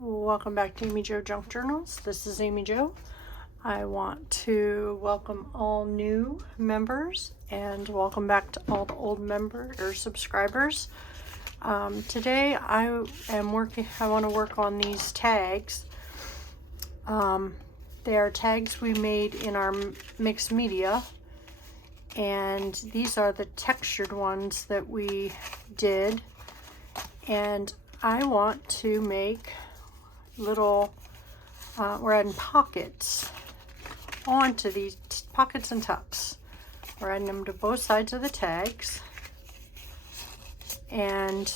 Welcome back to Amy Jo Junk Journals. This is Amy Jo. I want to welcome all new members and welcome back to all the old members or subscribers. Today I want to work on these tags. They are tags we made in our mixed media, and these are the textured ones that we did. And I want to make little, we're adding pockets onto these pockets and tucks. We're adding them to both sides of the tags. And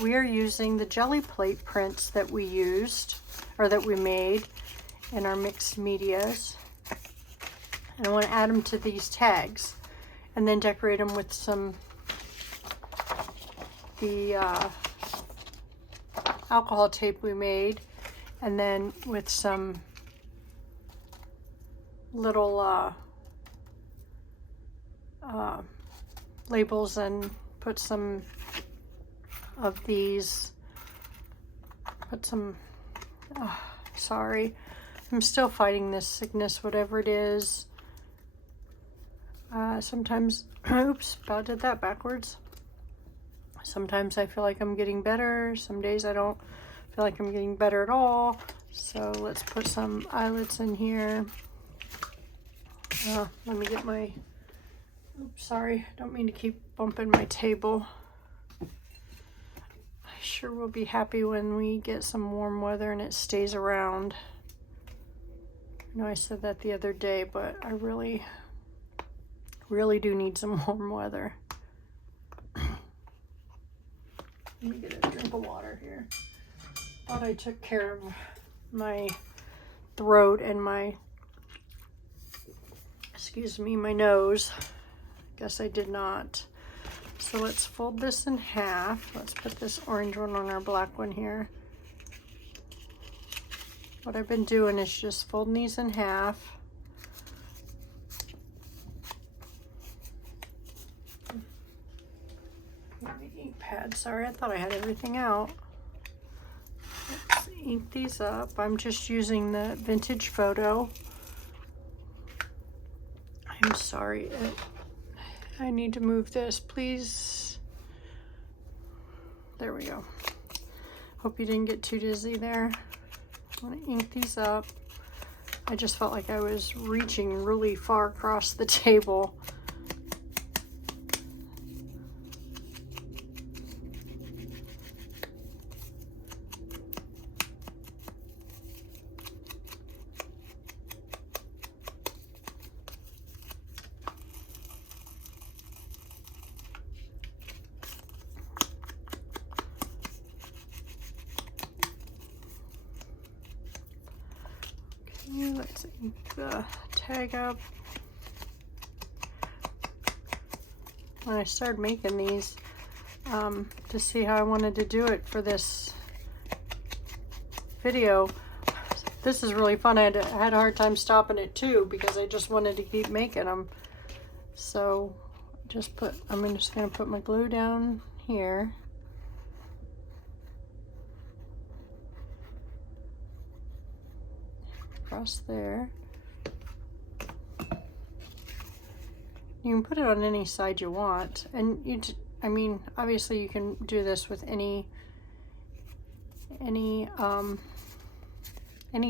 we are using the Geli plate prints that we used, or that we made in our mixed medias. And I want to add them to these tags and then decorate them with some, the alcohol tape we made, and then with some little labels, and put some of these, sorry, I'm still fighting this sickness, whatever it is. Sometimes, oops, about did that backwards. Sometimes I feel like I'm getting better. Some days I don't feel like I'm getting better at all. So let's put some eyelets in here. Let me get my, oops, sorry, don't mean to keep bumping my table. I sure will be happy when we get some warm weather and it stays around. I know I said that the other day, but I really do need some warm weather. Let me get a drink of water here. Thought I took care of my throat and my, my nose. Guess I did not. So let's fold this in half. Let's put this orange one on our black one here. What I've been doing is just folding these in half. Ink pad, sorry, I thought I had everything out. Let's ink these up. I'm just using the vintage photo. I'm sorry, I need to move this, please. There we go. Hope you didn't get too dizzy there. I'm gonna ink these up. I just felt like I was reaching really far across the table. Let's ink the tag up. When I started making these to see how I wanted to do it for this video, this is really fun. I had a hard time stopping it too because I just wanted to keep making them. So I'm just going to put my glue down here. Across there. You can put it on any side you want, and I mean, obviously you can do this with any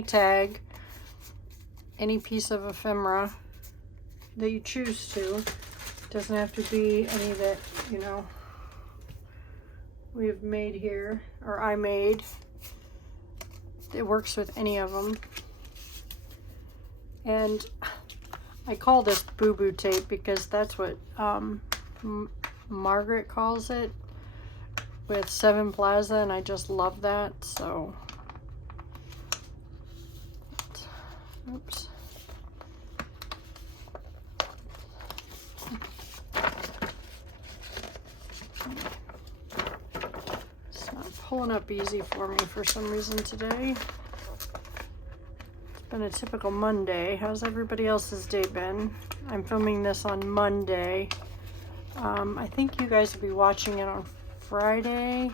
tag, any piece of ephemera that you choose to. It doesn't have to be any that, you know, we've made here, or I made. It works with any of them. And I call this boo-boo tape because that's what Margaret calls it with 7 Plaza, and I just love that. So, oops. It's not pulling up easy for me for some reason today. Been a typical Monday. How's everybody else's day been? I'm filming this on Monday. I think you guys will be watching it on Friday.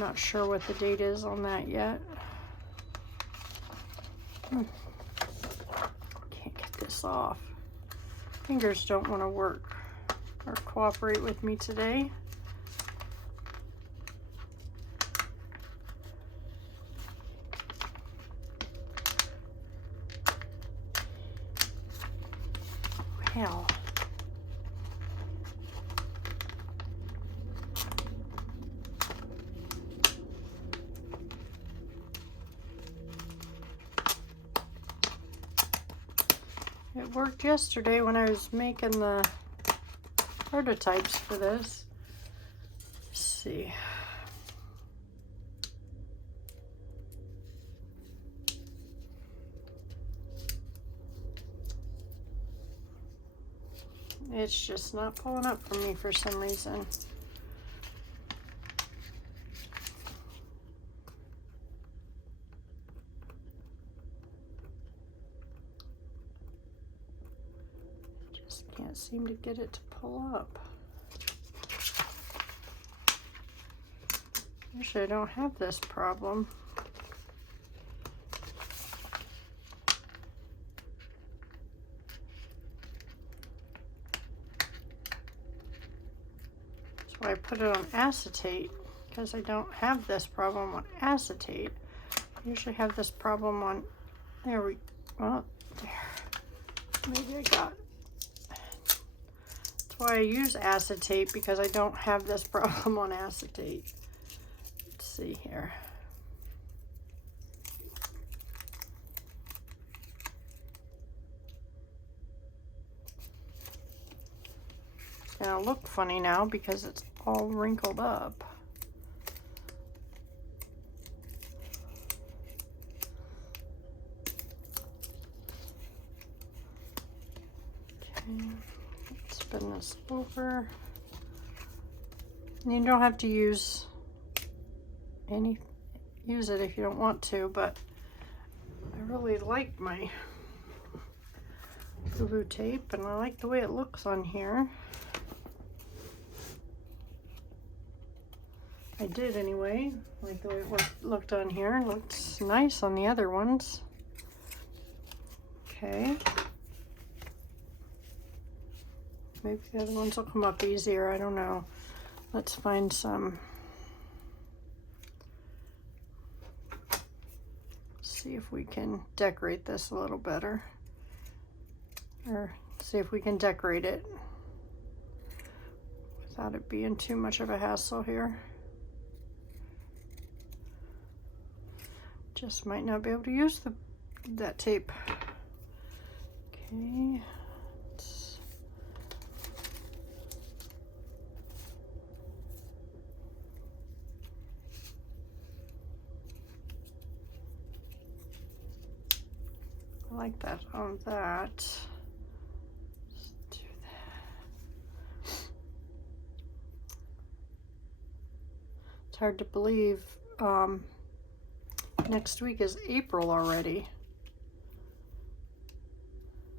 Not sure what the date is on that yet. Can't get this off. Fingers don't want to work or cooperate with me today. Hell. It worked yesterday when I was making the prototypes for this. Let's see. It's just not pulling up for me for some reason. Just can't seem to get it to pull up. Usually I don't have this problem. I put it on acetate because I don't have this problem on acetate. I usually have this problem on, there. Maybe I got, that's why I use acetate, because I don't have this problem on acetate. Let's see here. It's gonna look funny now because it's all wrinkled up. Okay, let's spin this over. You don't have to use it if you don't want to, but I really like my glue tape and I like the way it looks on here. I did anyway, like the way it looked on here. It looks nice on the other ones. Okay. Maybe the other ones will come up easier, I don't know. Let's find some. See if we can decorate this a little better. Or see if we can decorate it without it being too much of a hassle here. Just might not be able to use that tape. Okay. I like that on that. Let's do that. It's hard to believe. Next week is April already.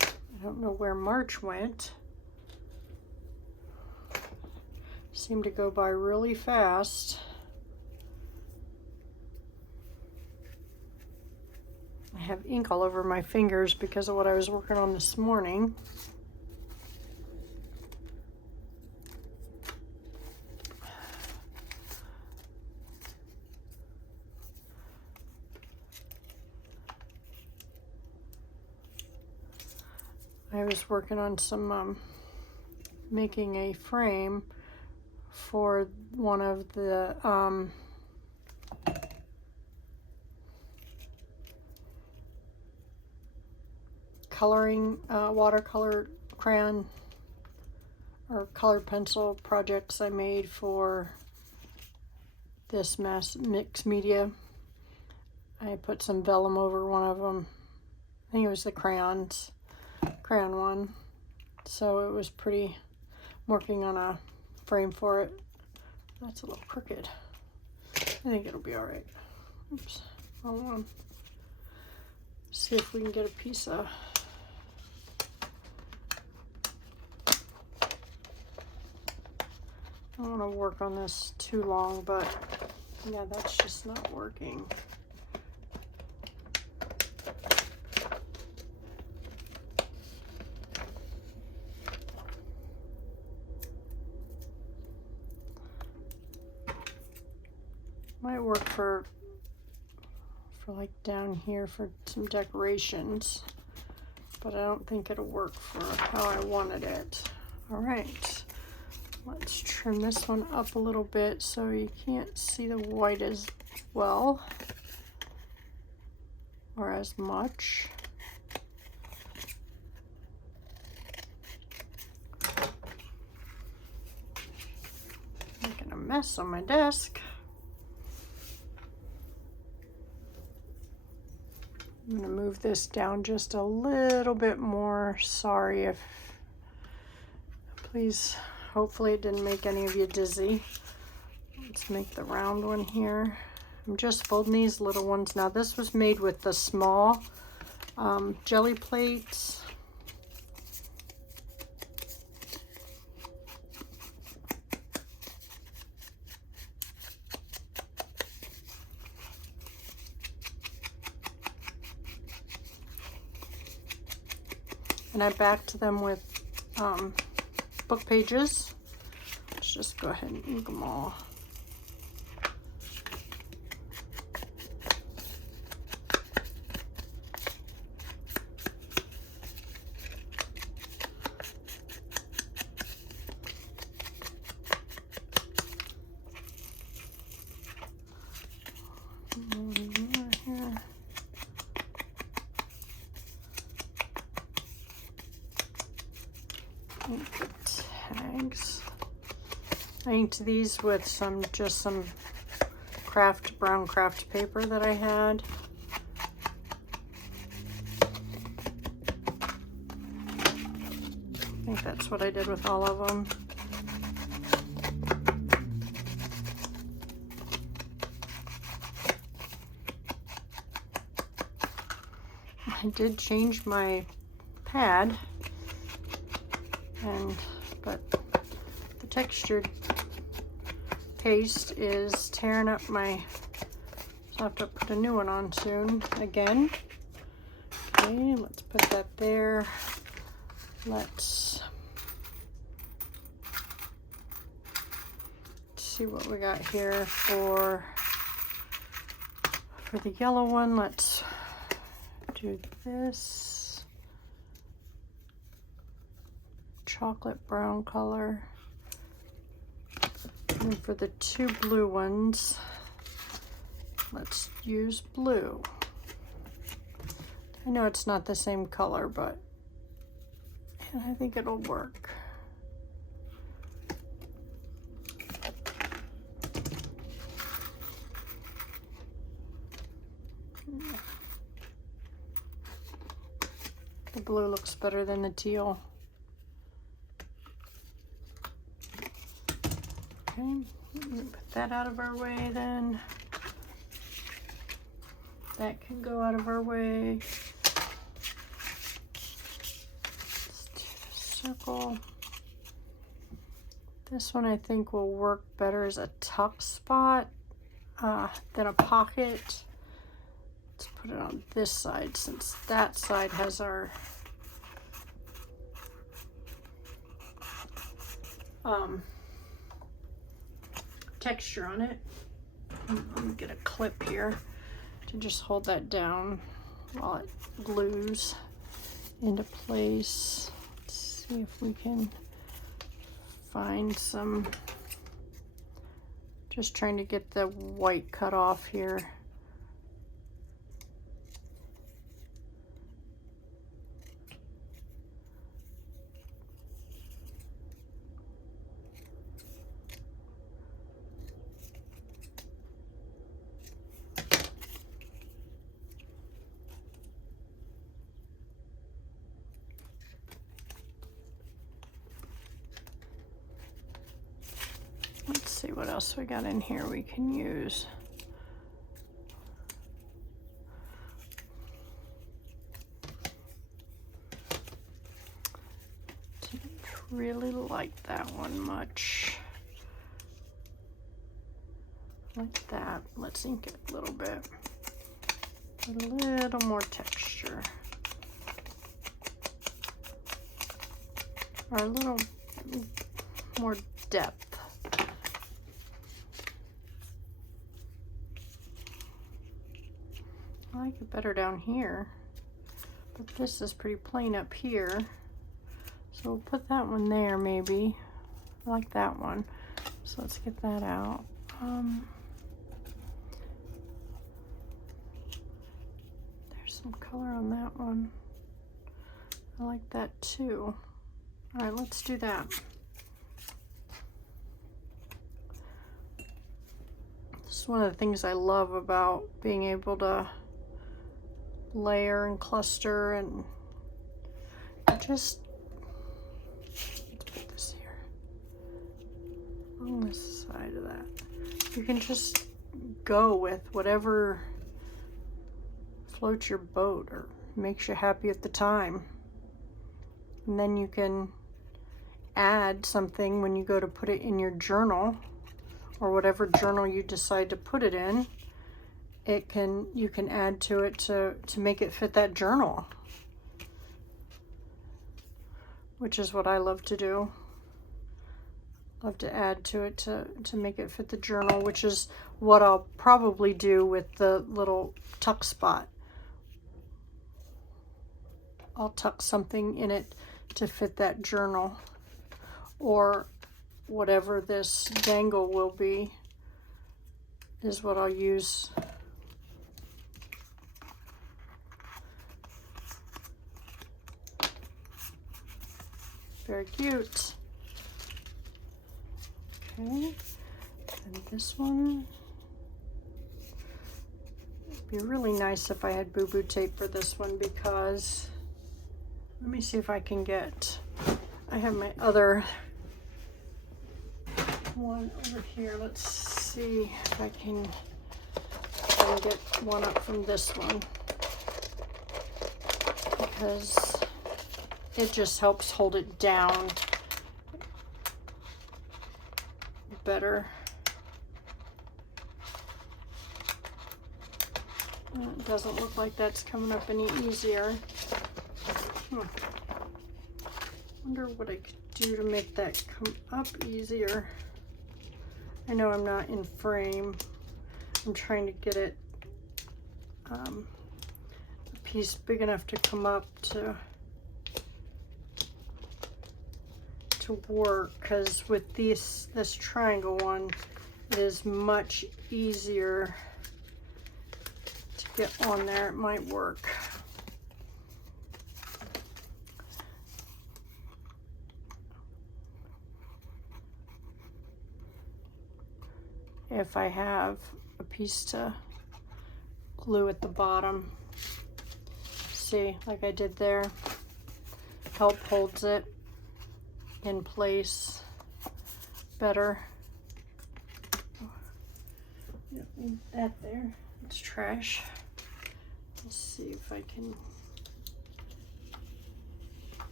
I don't know where March went. Seemed to go by really fast. I have ink all over my fingers because of what I was working on this morning. I was working on some making a frame for one of the coloring watercolor crayon or colored pencil projects I made for this mixed media. I put some vellum over one of them. I think it was the crayon one. So it was pretty, working on a frame for it. That's a little crooked. I think it'll be all right. Oops, wrong one. See if we can get a piece of. I don't want to work on this too long, but Yeah, that's just not working. Might work for like down here for some decorations, but I don't think it'll work for how I wanted it. All right, let's trim this one up a little bit so you can't see the white as well or as much. Making a mess on my desk. I'm going to move this down just a little bit more. Sorry if, please, hopefully it didn't make any of you dizzy. Let's make the round one here. I'm just folding these little ones. Now this was made with the small jelly plates. And I backed them with book pages. Let's just go ahead and ink them all. Tags. I inked these with some brown craft paper that I had. I think that's what I did with all of them. I did change my pad, but the textured paste is tearing up my, so I have to put a new one on soon again. Okay, let's put that there. Let's see what we got here for the yellow one. Let's do this chocolate brown color. And for the two blue ones, let's use blue. I know it's not the same color, but I think it'll work. The blue looks better than the teal. Okay, put that out of our way then. That can go out of our way. Let's do a circle. This one I think will work better as a tuck spot than a pocket. Let's put it on this side since that side has our texture on it. Let me get a clip here to just hold that down while it glues into place. Let's see if we can find some, just trying to get the white cut off here. Let's see what else we got in here we can use. Didn't really like that one much. like that. Let's ink it a little bit. A little more texture. Or a little more depth. I like it better down here, but this is pretty plain up here. So we'll put that one there maybe. I like that one. So let's get that out. There's some color on that one. I like that too. All right, let's do that. This is one of the things I love about being able to layer and cluster and just, let's put this here on this side of that. You can just go with whatever floats your boat or makes you happy at the time. And then you can add something when you go to put it in your journal or whatever journal you decide to put it in. You can add to it to make it fit that journal, which is what I love to do. Love to add to it to make it fit the journal, which is what I'll probably do with the little tuck spot. I'll tuck something in it to fit that journal, or whatever this dangle will be is what I'll use. Very cute. Okay, and this one, it'd be really nice if I had boo-boo tape for this one, because let me see if I can get, I have my other one over here. Let's see if I can get one up from this one, because it just helps hold it down better. It doesn't look like that's coming up any easier. Wonder what I could do to make that come up easier. I know I'm not in frame. I'm trying to get it a piece big enough to come up to work, because with this triangle one, it is much easier to get on there. It might work. If I have a piece to glue at the bottom, see, like I did there, help holds it in place better. Don't need that there. It's trash. Let's see if I can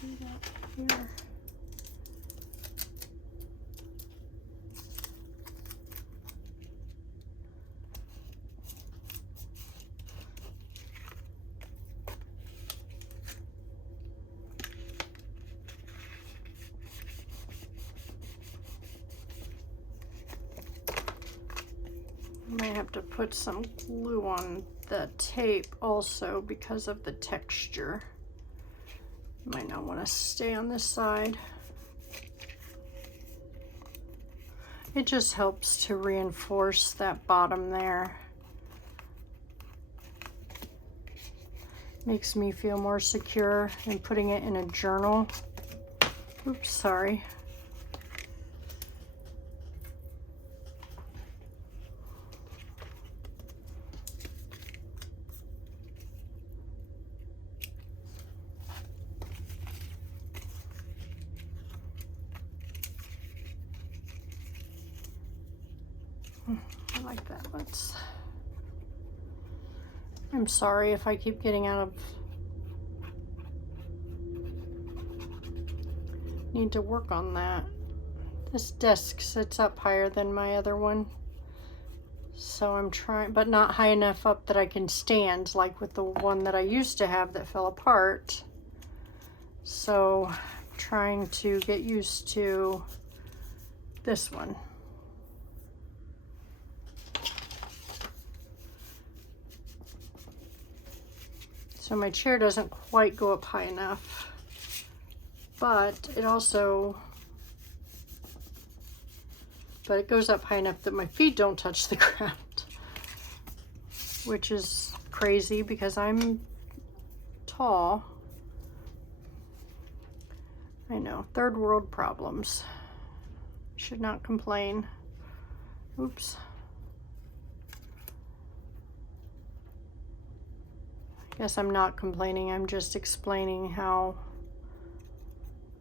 do that here. I might have to put some glue on the tape also because of the texture. Might not want to stay on this side. It just helps to reinforce that bottom there. Makes me feel more secure in putting it in a journal. Oops, sorry. I like that. I'm sorry if I keep getting out of, need to work on that. This desk sits up higher than my other one, So I'm trying, but not high enough up that I can stand, like with the one that I used to have that fell apart. So I'm trying to get used to this one. So my chair doesn't quite go up high enough, but it goes up high enough that my feet don't touch the ground, which is crazy because I'm tall. I know, third world problems. Should not complain. Oops. I guess I'm not complaining, I'm just explaining how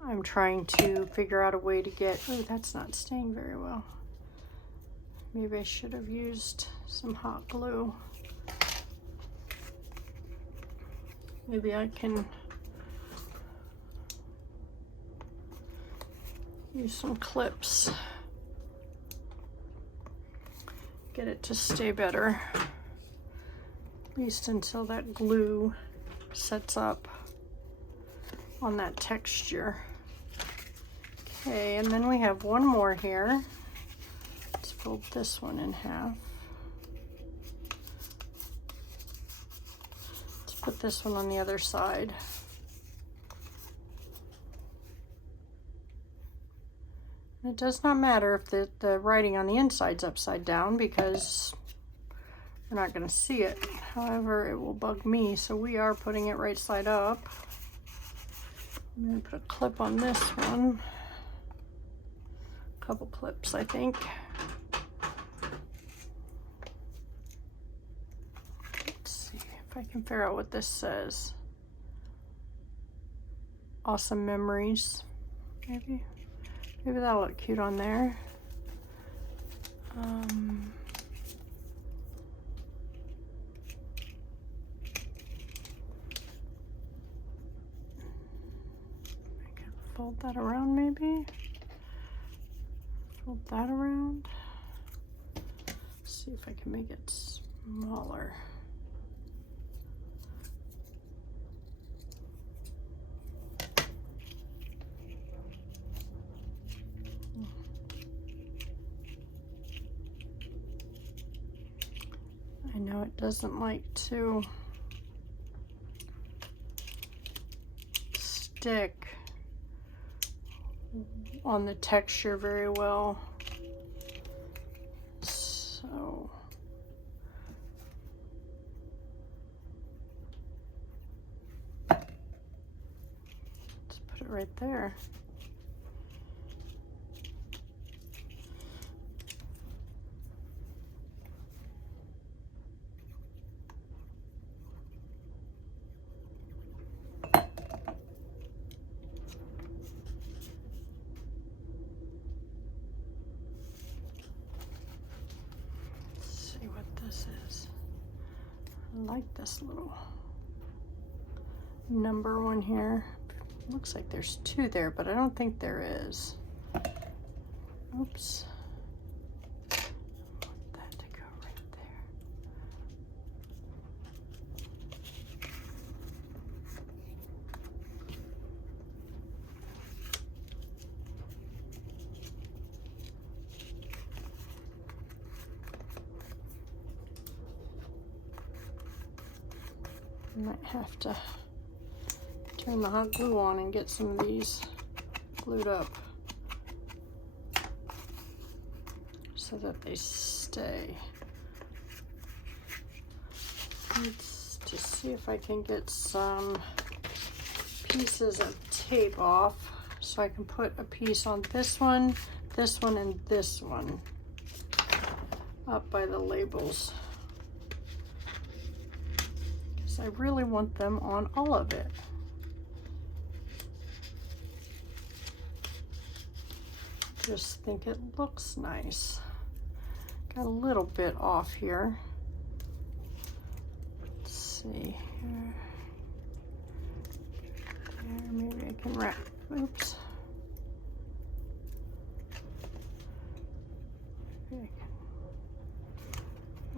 I'm trying to figure out a way to get, oh, that's not staying very well. Maybe I should have used some hot glue. Maybe I can use some clips. Get it to stay better. At least until that glue sets up on that texture. Okay, and then we have one more here. Let's fold this one in half. Let's put this one on the other side. It does not matter if the writing on the inside's upside down because we're not going to see it. However, it will bug me, so we are putting it right side up. I'm going to put a clip on this one. A couple clips, I think. Let's see if I can figure out what this says. Awesome memories, maybe. Maybe that'll look cute on there. Fold that around maybe. Fold that around. See if I can make it smaller. I know it doesn't like to stick on the texture very well, so let's put it right there. I like this little number one here. Looks like there's two there, but I don't think there is. Oops. I want that to go right there. Might have to turn the hot glue on and get some of these glued up so that they stay. Let's just see if I can get some pieces of tape off so I can put a piece on this one, and this one up by the labels. I really want them on all of it. Just think it looks nice. Got a little bit off here. Let's see here. There, maybe I can wrap. Oops. Maybe I can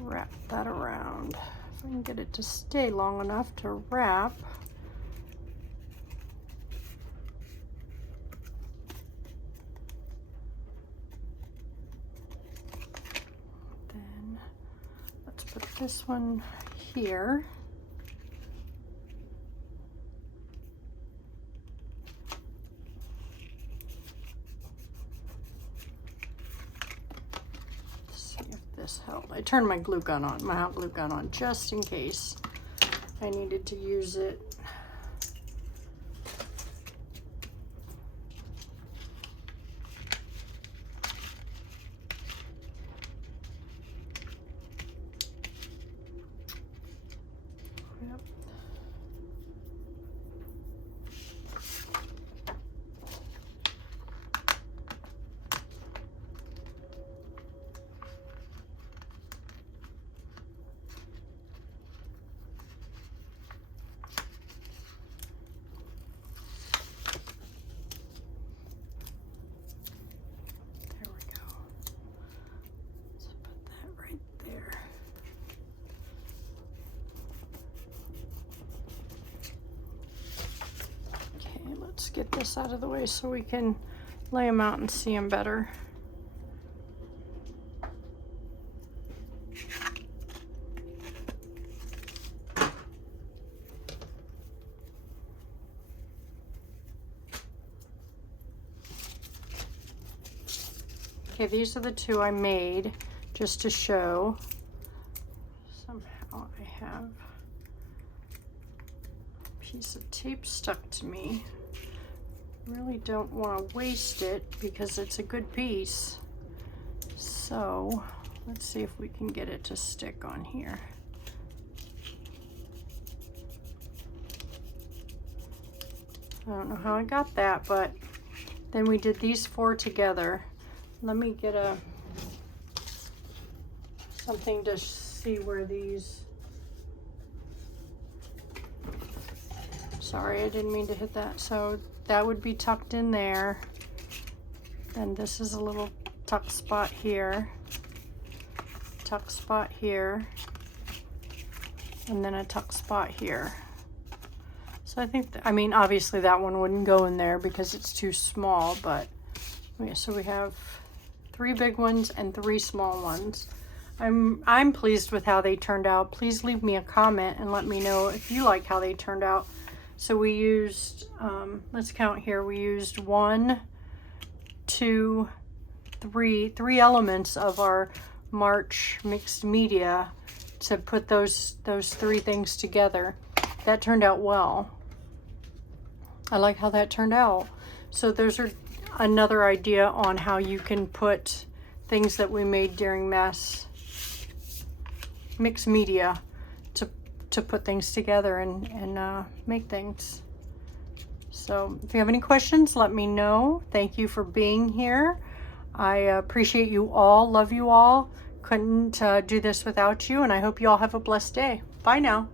wrap that around. If I can get it to stay long enough to wrap. Then let's put this one here. Help. I turned my glue gun on, my hot glue gun on, just in case I needed to use it. Yep. Let's get this out of the way so we can lay them out and see them better. Okay, these are the two I made just to show. Somehow I have a piece of tape stuck to me. Really don't want to waste it because it's a good piece. So let's see if we can get it to stick on here. I don't know how I got that, but then we did these four together. Let me get something to see where these, sorry, I didn't mean to hit that. So that would be tucked in there. Then this is a little tuck spot here, and then a tuck spot here. So I think, I mean, obviously that one wouldn't go in there because it's too small, but yeah, so we have 3 big ones and 3 small ones. I'm pleased with how they turned out. Please leave me a comment and let me know if you like how they turned out. So we used, let's count here, we used 1, 2, 3 elements of our March mixed media to put those 3 things together. That turned out well. I like how that turned out. So there's another idea on how you can put things that we made during mixed media to put things together and make things. So if you have any questions, let me know. Thank you for being here. I appreciate you all, love you all. Couldn't do this without you, and I hope you all have a blessed day. Bye now.